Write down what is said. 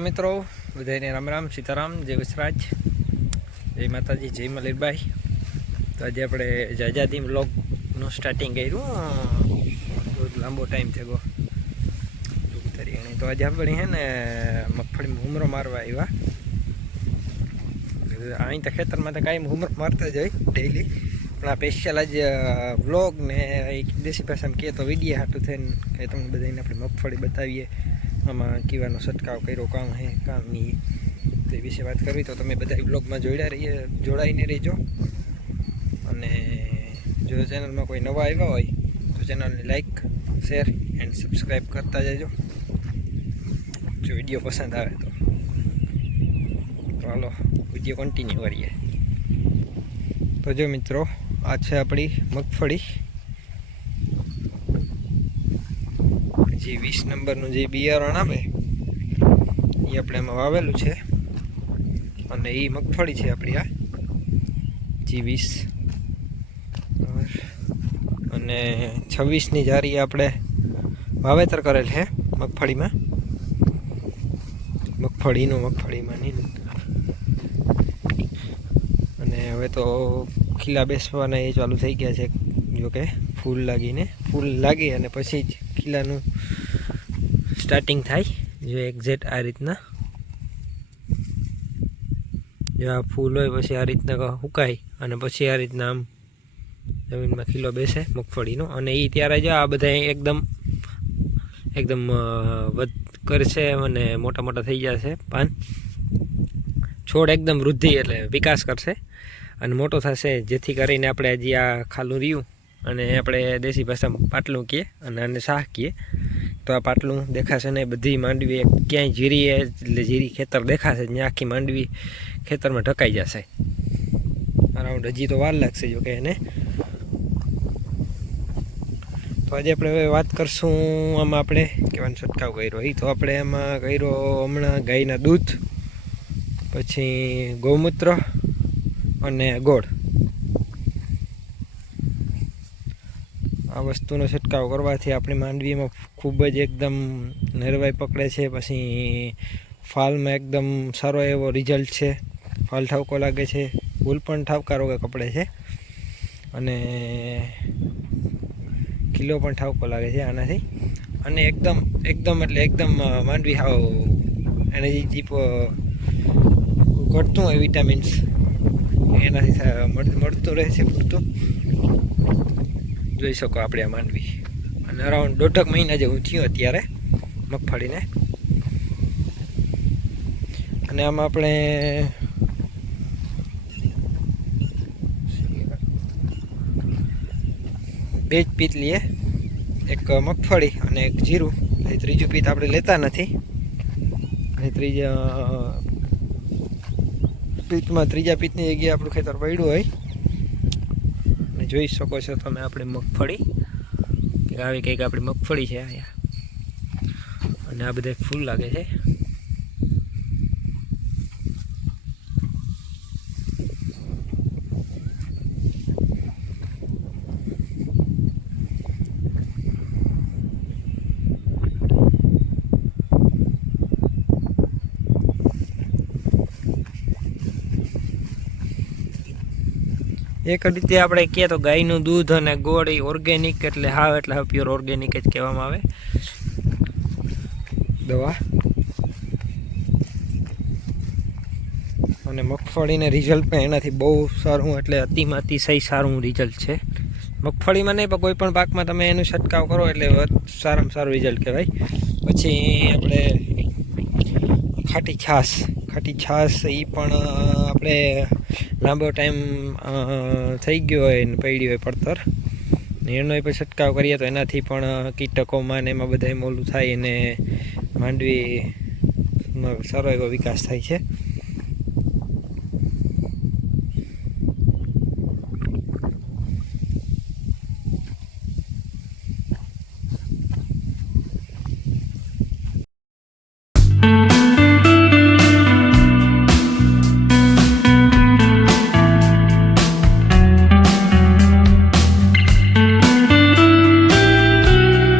મિત્રો બધાને રામ રામ, સીતારામ, જય વસરાજ. જય માતાજી, જય મલિરભાઈ તો આજે આપણે જાજાદી વ્લોગનું સ્ટાર્ટિંગ કર્યું. બહુ લાંબો ટાઈમ થયો. તો આજે આપણે હે ને, મગફળી હુમરો મારવા આવ્યા. અહીં તો ખેતરમાં તો કાંઈ હુમરો મારતા જ હોય ડેઈલી પણ આ સ્પેશિયલ આજ વ્લોગ ને દેશી ભાષામાં કહે તો વિડીયા હાટું થઈને કે તમને બધાને આપણે મગફળી બતાવીએ. આમાં કીવાનો છંટકાવ કર્યો, કામ હે કામની તે વિશે વાત કરવી તો તમે બધા બ્લોગમાં જોડ્યા રહીએ, જોડાઈને રહેજો. અને જો ચેનલમાં કોઈ નવા આવ્યા હોય, તો ચેનલને લાઈક શેર એન્ડ સબસ્ક્રાઈબ કરતા જજો. જો વીડિયો પસંદ આવે તો. ચાલો વીડિયો કન્ટિન્યુ કરીએ. તો જો મિત્રો, આ છે આપણી મગફળી. જે વીસ નંબરનું જે બિયારણ આવે એ આપણે એમાં વાવેલું છે. અને એ મગફળી છે આપણી આ, જી વીસ. અને છવ્વીસની જારી આપણે વાવેતર કરેલ છે મગફળીમાં. મગફળીનું, મગફળીમાં નહીં. અને હવે તો ખીલા બેસવાના એ ચાલુ થઈ ગયા છે, જોકે. ફૂલ લાગીને, ફૂલ લાગી અને પછી જ કિલ્લાનું સ્ટાર્ટિંગ થાય. જો એક્ઝેક્ટ આ રીતના. જો આ ફૂલ હોય પછી આ રીતના સુકાય અને પછી આ રીતના આમ જમીનમાં કિલ્લો બેસે મગફળીનો. અને એ ત્યારે જો આ બધા એકદમ એકદમ વધ કરશે અને મોટા મોટા થઈ જશે પાન. છોડ એકદમ વૃદ્ધિ એટલે વિકાસ કરશે. અને મોટો થશે જેથી કરીને આપણે હજી આ ખાલું રહ્યું. અને આપણે દેશી ભાષામાં પાટલું કહીએ અને આને શાહ કહીએ. તો આ પાટલું દેખાશે ને, બધી માંડવી ક્યાંય જીરી એટલે જીરી ખેતર દેખાશે ત્યાં આખી માંડવી ખેતરમાં ઢકાઈ જશે. અરાઉન્ડ હજી તો વાર લાગશે જો કે એને. તો આજે આપણે હવે વાત કરશું આમાં આપણે, કહેવાનો છંટકાવ કર્યો. એ તો આપણે એમાં કર્યો હમણાં ગાયના દૂધ, પછી ગૌમૂત્ર અને ગોળ. આ વસ્તુનો છંટકાવ કરવાથી આપણી માંડવીમાં ખૂબ જ એકદમ નરવાઈ પકડે છે. પછી ફાલમાં એકદમ સારો એવો રિઝલ્ટ છે. ફાલ ઠાવકો લાગે છે. ફૂલ પણ ઠાવકા રોગે કપડે છે. અને કિલો પણ ઠાવકો લાગે છે આનાથી. અને એકદમ એકદમ એટલે એકદમ માંડવી હાવ એનર્જી ચીપ, ઘટતું હોય વિટામિન્સ. એનાથી મળતું રહે છે પૂરતું. જોઈ શકો આપણે આ માંડવી અને અરાઉન્ડ દોઢક મહિના જેવું થયું અત્યારે મગફળીને. અને આમાં આપણે બે જ પીત લઈએ. એક મગફળી અને એક જીરું. એ ત્રીજું પીત આપણે લેતા નથી. અને ત્રીજા પીતમાં ત્રીજા પીતની જગ્યાએ આપણું ખેતર પડ્યું હોય. જોઈ શકો છો તમે આપણી મગફળી. આવી કંઈક આપણી મગફળી છે અહીંયા. અને આ બધા ફૂલ લાગે છે. એક રીતે આપણે કહીએ તો ગાયનું દૂધ અને ગોળ એ ઓર્ગેનિક એટલે હાવ એટલે હાવ પ્યોર ઓર્ગેનિક જ કહેવામાં આવે. દવા. અને મગફળીને રિઝલ્ટ પણ એનાથી બહુ સારું એટલે અતિમાં અતિશય સારું રિઝલ્ટ છે. મગફળીમાં નહીં, પણ કોઈ પણ પાકમાં તમે એનું છંટકાવ કરો એટલે સારામાં સારું રિઝલ્ટ કહેવાય. પછી આપણે ખાટી છાશ. ખાટી છાશ એ પણ આપણે લાંબો ટાઈમ થઈ ગયો હોય ને પડ્યું હોય પડતર. એનો પણ છંટકાવ કરીએ તો એનાથી પણ કીટકોમાં ને એમાં બધા મોલું થાય અને માંડવીમાં સારો એવો વિકાસ થાય છે.